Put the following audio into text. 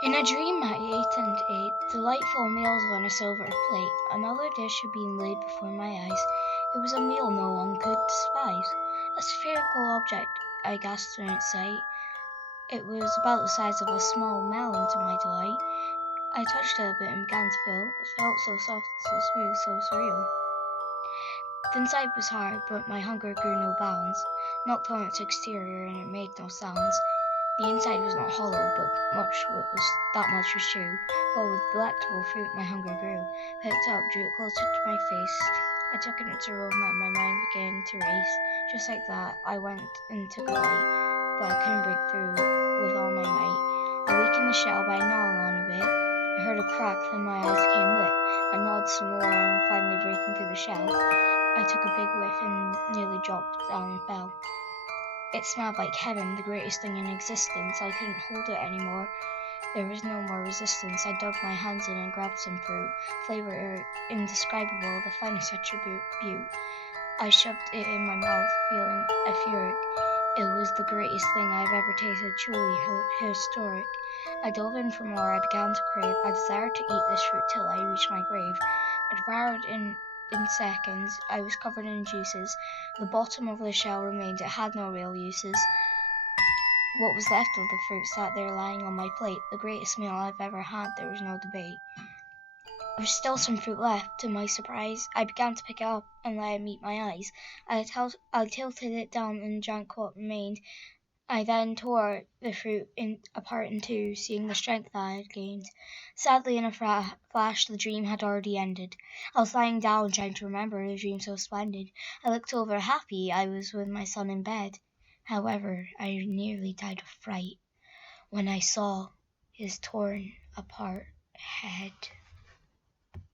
In a dream I ate and ate delightful meals on a silver plate. Another dish had been laid before my eyes. It was a meal no one could despise. A spherical object I gasped in its sight. It was about the size of a small melon to my delight. I touched it a bit and began to feel. It felt so soft, so smooth, so surreal. The inside was hard, but my hunger grew no bounds. Knocked on its exterior and it made no sounds. The inside was not hollow, but that much was true. Full with delectable fruit, my hunger grew. Picked up, drew it closer to my face. I took in its aroma, and my mind began to race. Just like that, I went and took a bite, but I couldn't break through with all my might. I weakened the shell by gnawing on a bit. I heard a crack, then my eyes became lit. I gnawed some more, and finally breaking through the shell, I took a big whiff and nearly dropped down and fell. It smelled like heaven, the greatest thing in existence. I couldn't hold it anymore. There was no more resistance. I dug my hands in and grabbed some fruit. Flavor indescribable, the finest attribute. I shoved it in my mouth, feeling euphoric. It was the greatest thing I've ever tasted, truly historic. I dove in for more. I began to crave. I desired to eat this fruit till I reached my grave. I devoured in seconds. I was covered in juices. The bottom of the shell remained. It had no real uses. What was left of the fruit sat there lying on my plate. The greatest meal I've ever had, there was no debate. There was still some fruit left. To my surprise, I began to pick it up and let it meet my eyes. I tilted it down and drank what remained. I then tore the fruit apart in two, seeing the strength I had gained. Sadly, in a flash, the dream had already ended. I was lying down, trying to remember the dream so splendid. I looked over happy. I was with my son in bed. However, I nearly died of fright when I saw his torn apart head.